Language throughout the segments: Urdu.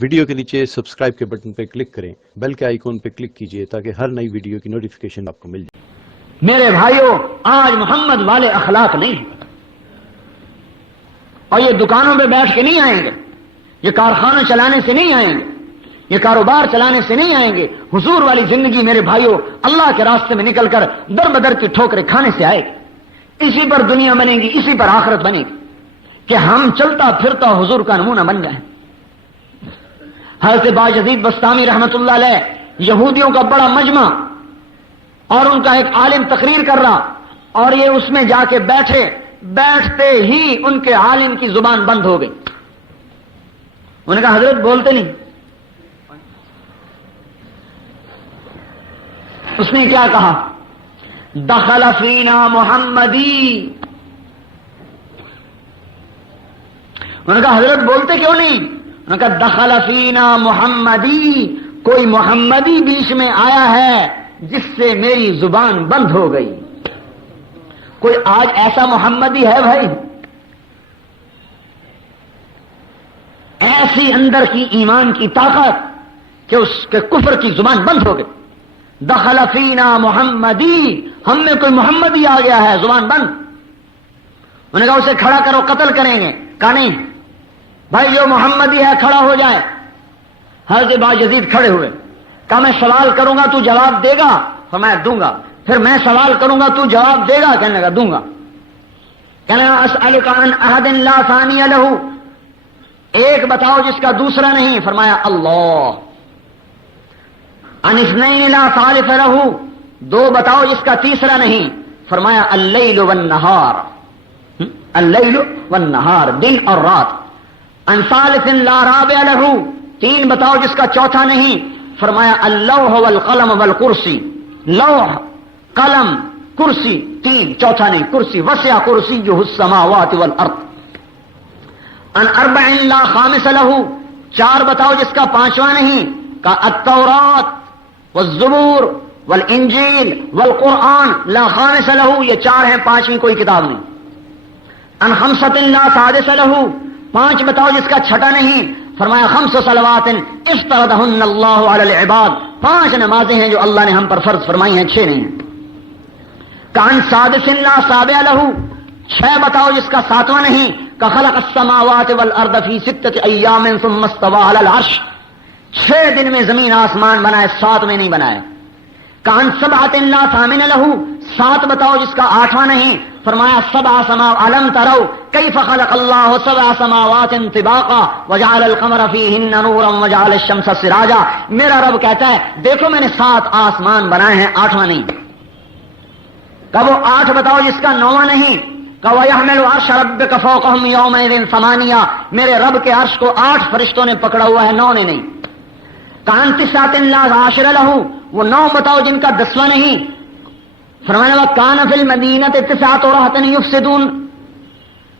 ویڈیو کے نیچے سبسکرائب کے بٹن پہ کلک کریں، بیل کے آئیکن پہ کلک کیجئے تاکہ ہر نئی ویڈیو کی نوٹیفیکیشن آپ کو مل جائے۔ میرے بھائیوں، آج محمد والے اخلاق نہیں ہیں، اور یہ دکانوں پہ بیٹھ کے نہیں آئیں گے، یہ کارخانہ چلانے سے نہیں آئیں گے، یہ کاروبار چلانے سے نہیں آئیں گے۔ حضور والی زندگی میرے بھائیوں اللہ کے راستے میں نکل کر در بدر کی ٹھوکریں کھانے سے آئے گی۔ اسی پر دنیا بنے گی، اسی پر آخرت بنے گی کہ ہم چلتا پھرتا حضور کا نمونہ بن جائیں۔ حضرت باجزید بسطامی رحمت اللہ علیہ یہودیوں کا بڑا مجمع اور ان کا ایک عالم تقریر کر رہا، اور یہ اس میں جا کے بیٹھتے ہی ان کے عالم کی زبان بند ہو گئی۔ انہوں نے کہا حضرت بولتے نہیں۔ اس نے کیا کہا؟ دخل فینا محمدی۔ انہوں نے کہا حضرت بولتے کیوں نہیں؟ انہوں نے کہا دخل فینا محمدی، کوئی محمدی بیچ میں آیا ہے جس سے میری زبان بند ہو گئی۔ کوئی آج ایسا محمدی ہے بھائی؟ ایسی اندر کی ایمان کی طاقت کہ اس کے کفر کی زبان بند ہو گئی۔ دخل فینا محمدی، ہم میں کوئی محمدی آ گیا ہے، زبان بند۔ انہوں نے کہا اسے کھڑا کرو، قتل کریں گے۔ کہا نہیں بھائی، جو محمدی ہے کھڑا ہو جائے۔ حضرت باجزید کھڑے ہوئے، کہا میں سوال کروں گا تو جواب دے گا؟ فرمایا دوں گا۔ پھر میں سوال کروں گا تو جواب دے گا؟ کہنے لگا دوں گا۔ کہنے لگا اسألک عن احد لا ثانی لہ، ایک بتاؤ جس کا دوسرا نہیں۔ فرمایا اللہ۔ عن اثنین لا ثالث لہ، دو بتاؤ جس کا تیسرا نہیں۔ فرمایا اللیل والنہار، اللیل والنہار، دن اور رات۔ عن ثالث لا رابع لہ، تین بتاؤ جس کا چوتھا نہیں۔ فرمایا اللوح والقلم والکرسی، لوح قلم کرسی، تین، چوتھا نہیں، کرسی۔ وسع کرسیہ السماوات والارض۔ عن اربع لا خامس لہ، چار بتاؤ جس کا پانچواں نہیں۔ کہ التوراۃ والزبور والانجیل والقرآن لا خامس لہ، یہ چار ہیں، پانچویں کوئی کتاب نہیں۔ عن خمسۃ لا سادس لہ، پانچ بتاؤ جس کا چھٹا نہیں۔ فرمایا خمس صلوات افترضہن اللہ علی العباد، پانچ نمازیں ہیں جو اللہ نے ہم پر فرض فرمائی ہیں، چھ نہیں ہیں۔ کان سادس لا سابع لہ، چھ بتاؤ جس کا ساتواں نہیں۔ کہ خلق السماوات والارض فی ستۃ ایام ثم استوى علی العرش، چھ دن میں زمین آسمان بنائے، سات میں نہیں بنائے۔ کان سبعۃ لا ثامن لہ، سات بتاؤ جس کا آٹھواں نہیں۔ فرمایا سبع سماوات الم تروا کیف خلق اللہ سبع سماوات طباقا وجعل القمر فیہن نورا وجعل الشمس سراجا، میرا رب کہتا ہے دیکھو میں نے سات آسمان بنائے ہیں، آٹھواں نہیں۔ کہ وہ آٹھ بتاؤ جس کا نواں نہیں۔ کہ وَيَحْمِلُ عَرْشَ رَبِّكَ فَوْقَهُمْ يَوْمَئِذٍ ثَمَانِيَةٌ، میرے رب کے عرش کو آٹھ فرشتوں نے پکڑا ہوا ہے، نو نے نہیں۔ کان تسعۃ لا عاشر لہ، وہ نو بتاؤ جن کا دسواں نہیں۔ فرمایا وَكَانَ فِي الْمَدِينَةِ تِسْعَةُ رَهْطٍ يُفْسِدُونَ،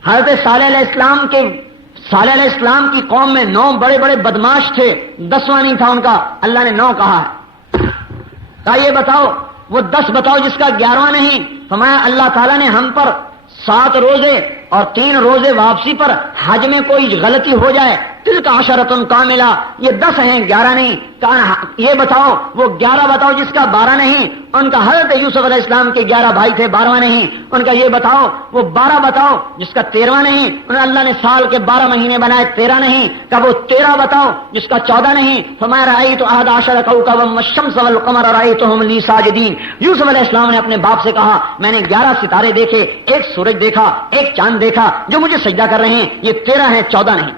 حضرت صالح علیہ السلام کی قوم میں نو بڑے بڑے بدماش تھے، دسواں نہیں تھا ان کا، اللہ نے نو کہا ہے۔ کہا یہ بتاؤ وہ 10 بتاؤ جس کا 11واں نہیں۔ فرمایا اللہ تعالیٰ نے ہم پر 7 روزے اور 3 روزے واپسی پر حج میں کوئی غلطی ہو جائے، تلک عشرۃ کاملہ، یہ 10 ہیں، 11 نہیں۔ یہ بتاؤ وہ 11 بتاؤ جس کا 12 نہیں۔ ان کا حضرت یوسف علیہ السلام کے 11 بھائی تھے، 12واں نہیں۔ ان کا یہ بتاؤ وہ 12 بتاؤ جس کا 13واں نہیں۔ انہیں اللہ نے سال کے 12 مہینے بنائے، 13 نہیں۔ کہ وہ 13 بتاؤ جس کا 14 نہیں۔ فرمایا رأیت احد عشر کوكبا والشمس والقمر رأیتهم لی ساجدین، یوسف علیہ السلام نے اپنے باپ سے کہا میں نے 11 ستارے دیکھے، ایک سورج دیکھا، ایک چاند دیکھا جو مجھے سجدہ کر رہے ہیں، یہ 13 ہیں، 14 نہیں۔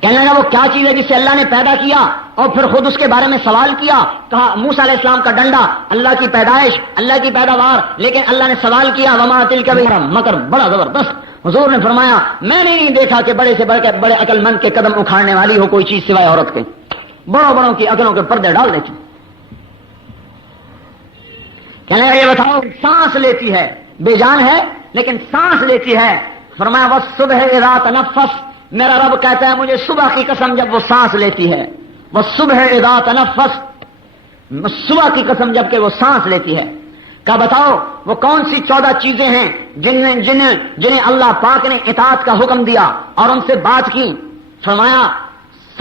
کہنے لگا وہ کیا چیز ہے جسے اللہ نے پیدا کیا؟ اور پھر خود اس کے بارے میں سوال کیا۔ کہا موسیٰ علیہ السلام کا ڈنڈا، اللہ کی پیدائش، اللہ کی پیداوار، لیکن اللہ نے سوال کیا وما تلک بحرم، مکر بڑا زبردست۔ حضور نے فرمایا میں نے نہیں دیکھا کہ بڑے سے بڑے عقل مند کے قدم اکھاڑنے والی ہو کوئی چیز سوائے عورت کے، بڑوں بڑوں کی عقلوں کے پردے ڈال دیتی۔ کہنے لگا یہ بتاؤ سانس لیتی ہے، بے جان ہے لیکن سانس لیتی ہے۔ فرمایا والصبح اذا تنفس، میرا رب کہتا ہے مجھے صبح کی قسم جب وہ سانس لیتی ہے، والصبح اذا تنفس، صبح کی قسم جب کہ وہ سانس لیتی ہے۔ کہ بتاؤ وہ کون سی 14 چیزیں ہیں جنہیں اللہ پاک نے اطاعت کا حکم دیا اور ان سے بات کی۔ فرمایا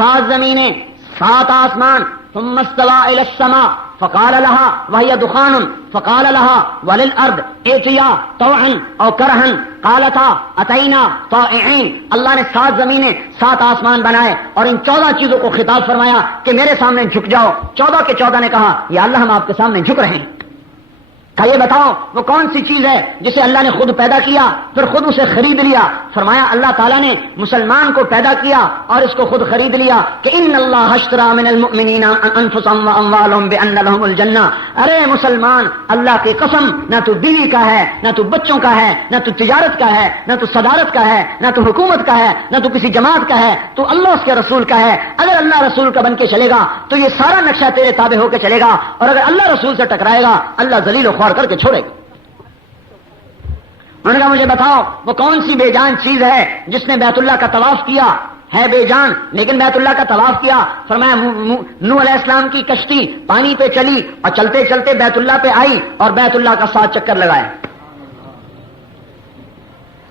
7 زمینیں 7 آسمان. ثم استوى الى السماء فقال لها وهي دخان فقال لها وللارض ائتيا طوعا او كرها قالتا اتينا طائعين. اللہ نے 7 زمینیں 7 آسمان بنائے اور ان 14 چیزوں کو خطاب فرمایا کہ میرے سامنے جھک جاؤ. 14 کے 14 نے کہا یا اللہ ہم آپ کے سامنے جھک رہے ہیں. کہ یہ بتاؤ وہ کون سی چیز ہے جسے اللہ نے خود پیدا کیا پھر خود اسے خرید لیا. فرمایا اللہ تعالیٰ نے مسلمان کو پیدا کیا اور اس کو خود خرید لیا کہ ان اللہ اشترى من المؤمنین انفسهم واموالهم بان لهم الجنہ. ارے مسلمان اللہ کی قسم نہ تو بیوی کا ہے نہ تو بچوں کا ہے نہ تو تجارت کا ہے نہ تو صدارت کا ہے نہ تو حکومت کا ہے نہ تو کسی جماعت کا ہے تو اللہ اس کے رسول کا ہے. اگر اللہ رسول کا بن کے چلے گا تو یہ سارا نقشہ تیرے تابع ہو کے چلے گا اور اگر اللہ رسول سے ٹکرائے گا اللہ ذلیل و خوار کر کے چھوڑے گا. انہوں نے کہا مجھے بتاؤ وہ کون سی بے جان چیز ہے جس نے بیت اللہ کا طواف کیا ہے بے جان لیکن بیت اللہ کا طواف کیا. فرمایا نوح علیہ السلام کی کشتی پانی پہ چلی اور چلتے چلتے بیت اللہ پہ آئی اور بیت اللہ کا 7 چکر لگائے.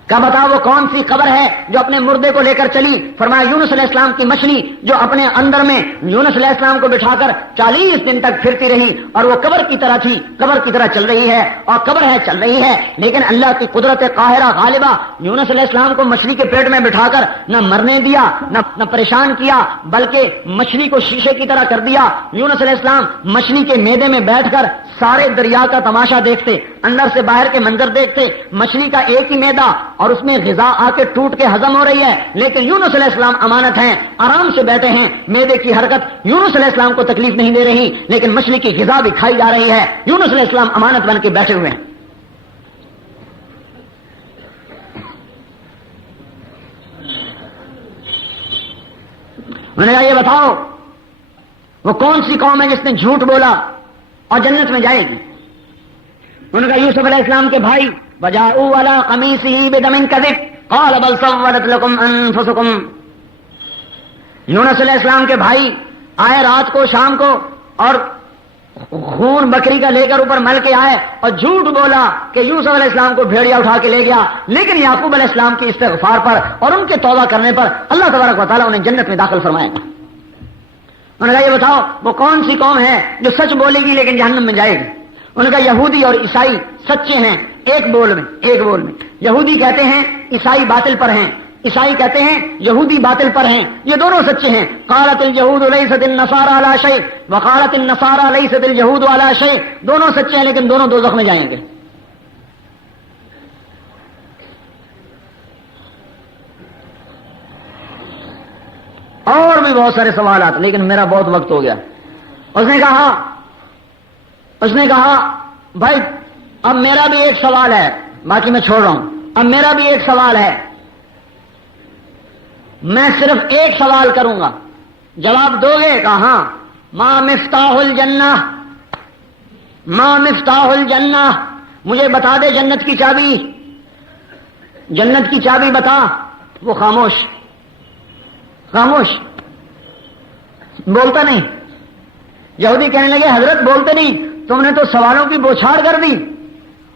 کیا بتاؤ وہ کون سی قبر ہے جو اپنے مردے کو لے کر چلی. فرمایا یونس علیہ السلام کی مچھلی جو اپنے اندر میں یونس علیہ السلام کو بٹھا کر 40 دن تک پھرتی رہی اور وہ قبر کی طرح تھی, قبر کی طرح چل رہی ہے اور قبر ہے چل رہی ہے لیکن اللہ کی قدرت قاہرہ غالبہ یونس علیہ السلام کو مچھلی کے پیٹ میں بٹھا کر نہ مرنے دیا نہ پریشان کیا بلکہ مچھلی کو شیشے کی طرح کر دیا. یونس علیہ السلام مچھلی کے میدے میں بیٹھ کر سارے دریا کا تماشا دیکھتے, اندر سے باہر کے منظر دیکھتے. مچھلی کا ایک ہی میدا اور اس میں غذا آ کے ٹوٹ کے ہضم ہو رہی ہے لیکن یونس علیہ السلام امانت ہیں, آرام سے بیٹھے ہیں. میدے کی حرکت یونس علیہ السلام کو تکلیف نہیں دے رہی لیکن مچھلی کی غذا بھی کھائی جا رہی ہے. یونس علیہ السلام امانت بن کے بیٹھے ہوئے ہیں. میں نے کہا یہ بتاؤ وہ کون سی قوم ہے جس نے جھوٹ بولا اور جنت میں جائے گی. انہوں نے کہا یوسف علیہ السلام کے بھائی وجاءوا علی قمیصہ بدم کذب قال بل سولت لکم انفسکم. یونس علیہ السلام کے بھائی آئے رات کو شام کو اور خون بکری کا لے کر اوپر مل کے آئے اور جھوٹ بولا کہ یوسف علیہ السلام کو بھیڑیا اٹھا کے لے گیا لیکن یعقوب علیہ السلام کی استغفار پر اور ان کے توبہ کرنے پر اللہ تبارک و تعالیٰ انہیں جنت میں داخل فرمائے گا. انہوں نے کہا یہ بتاؤ وہ کون سی قوم ہے جو سچ بولے گی لیکن جہنم میں جائے گی. انہوں نے کہا یہودی اور عیسائی سچے ہیں ایک بول میں. یہودی کہتے ہیں عیسائی باطل پر ہیں, عیسائی کہتے ہیں یہودی باطل پر ہیں, یہ دونوں سچے ہیں. قالت اليهود ليست النصارى على شيء وقالت النصارى ليست اليهود على شيء. دونوں سچے ہیں لیکن دونوں دوزخ میں جائیں گے. اور بھی بہت سارے سوالات لیکن میرا بہت وقت ہو گیا. اس نے کہا بھائی اب میرا بھی ایک سوال ہے, باقی میں چھوڑ رہا ہوں. اب میرا بھی ایک سوال ہے, میں صرف ایک سوال کروں گا, جواب دو گے؟ کہا ہاں. ما مفتاح الجنہ, ما مفتاح الجنہ, مجھے بتا دے جنت کی چابی, جنت کی چابی بتا. وہ خاموش بولتا نہیں. یہودی کہنے لگے حضرت بولتے نہیں, تم نے تو سوالوں کی بوچھاڑ کر دی.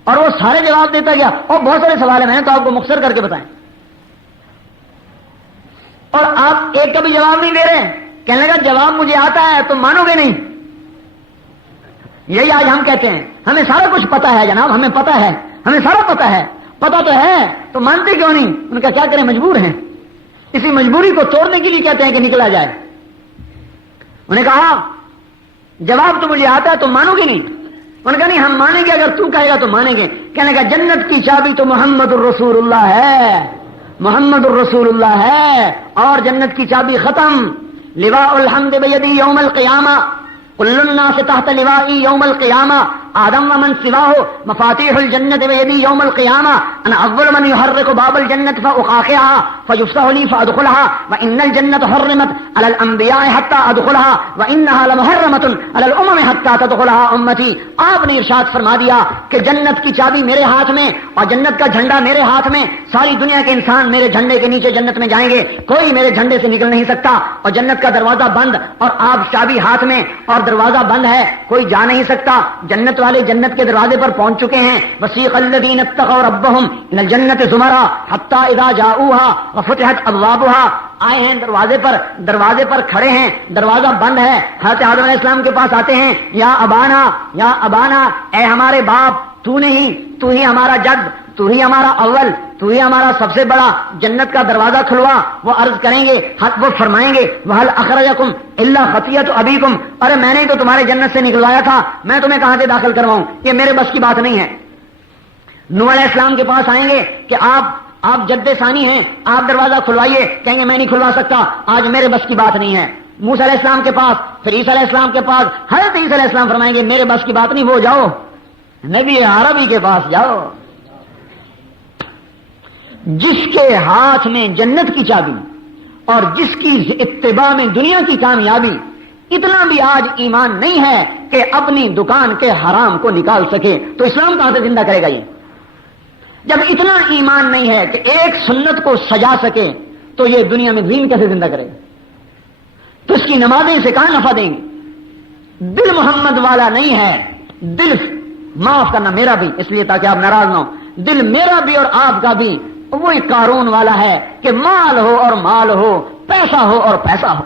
اور وہ سارے جواب دیتا گیا اور بہت سارے سوال ہیں میں نے تو آپ کو مختصر کر کے بتائیں اور آپ ایک کا بھی جواب نہیں دے رہے. کہنے لگا جواب مجھے آتا ہے تم مانو گے نہیں. یہی آج ہم کہتے ہیں ہمیں سارا کچھ پتا ہے جناب, ہمیں پتا ہے, ہمیں سارا پتا ہے. پتا تو ہے تو مانتے کیوں نہیں؟ ان کا کیا کریں, مجبور ہیں. اسی مجبوری کو توڑنے کے لیے کہتے ہیں کہ نکلا جائے. انہوں نے کہا جواب تو مجھے آتا ہے تو مانو گے نہیں؟ انہوں نے کہا نہیں ہم مانیں گے, اگر تو کہے گا تو مانیں گے. کہنے کا جنت کی چابی تو محمد الرسول اللہ ہے, محمد الرسول اللہ ہے. اور جنت کی چابی ختم. لواء الحمد بیدی یوم القیامہ کل الناس تحت لوائی یوم القیامہ آدم ومن سواہ مفاتیح الجنت بیدی یوم القیامہ انا اول من يحرك باب الجنت فاقاقعها فيفتح لي فادخلها وان الجنت حرمت على الانبیاء حتى ادخلها وانها لمحرمة على الامم حتى تدخلها امتی. آپ نے ارشاد فرما دیا کہ جنت کی چابی میرے ہاتھ میں اور جنت کا جھنڈا میرے ہاتھ میں. ساری دنیا کے انسان میرے جھنڈے کے نیچے جنت میں جائیں گے, کوئی میرے جھنڈے سے نکل نہیں سکتا. اور جنت کا دروازہ بند اور آپ چابی ہاتھ میں اور دروازہ بند ہے, کوئی جا نہیں سکتا. جنت والے جنت کے دروازے پر پہنچ چکے ہیں. وسیق الذین اتقوا ربهم الى الجنة زمرا حتى اذا جاؤوها وفتحت ابوابها آئے ہیں دروازے پر کھڑے ہیں، دروازہ بند ہے، حضرت آدم علیہ السلام کے پاس آتے ہیں، یا ابانا، اے ہمارے باپ، تو نہیں، تو ہی ہمارا جد، تو ہی ہمارا اول، تو ہی ہمارا سب سے بڑا، جنت کا دروازہ کھلوا۔ وہ عرض کریں گے، وہ فرمائیں گے وَهَلْ أَخْرَجَكُمْ إِلَّا خَطِيَّةُ أَبِيكُمْ، ارے میں نے تو تمہارے جنت سے نکلوایا تھا، میں تمہیں کہاں سے داخل کرواؤں، یہ میرے بس کی بات نہیں ہے۔ نوح علیہ السلام کے پاس آئیں گے کہ آپ جد ثانی ہیں، آپ دروازہ کھلوائیے، کہیں گے میں نہیں کھلوا سکتا، آج میرے بس کی بات نہیں ہے۔ موسیٰ علیہ السلام کے پاس، پھر عیسیٰ علیہ السلام کے پاس، حضرت عیسیٰ علیہ السلام فرمائیں گے میرے بس کی بات نہیں، وہ جاؤ نبی عربی کے پاس جاؤ، جس کے ہاتھ میں جنت کی چابی اور جس کی اتباع میں دنیا کی کامیابی، اتنا بھی آج ایمان نہیں ہے کہ اپنی دکان کے حرام کو نکال سکے، تو اسلام کہاں سے زندہ کرے گا یہ؟ جب اتنا ایمان نہیں ہے کہ ایک سنت کو سجا سکے تو یہ دنیا میں دین کیسے زندہ کرے گا؟ تو اس کی نمازیں سے کہاں نفع دیں گے؟ دل محمد والا نہیں ہے، دل معاف کرنا میرا بھی، اس لیے تاکہ آپ ناراض نہ ہو، دل میرا بھی اور آپ کا بھی وہی قارون والا ہے کہ مال ہو اور پیسہ ہو اور پیسہ ہو،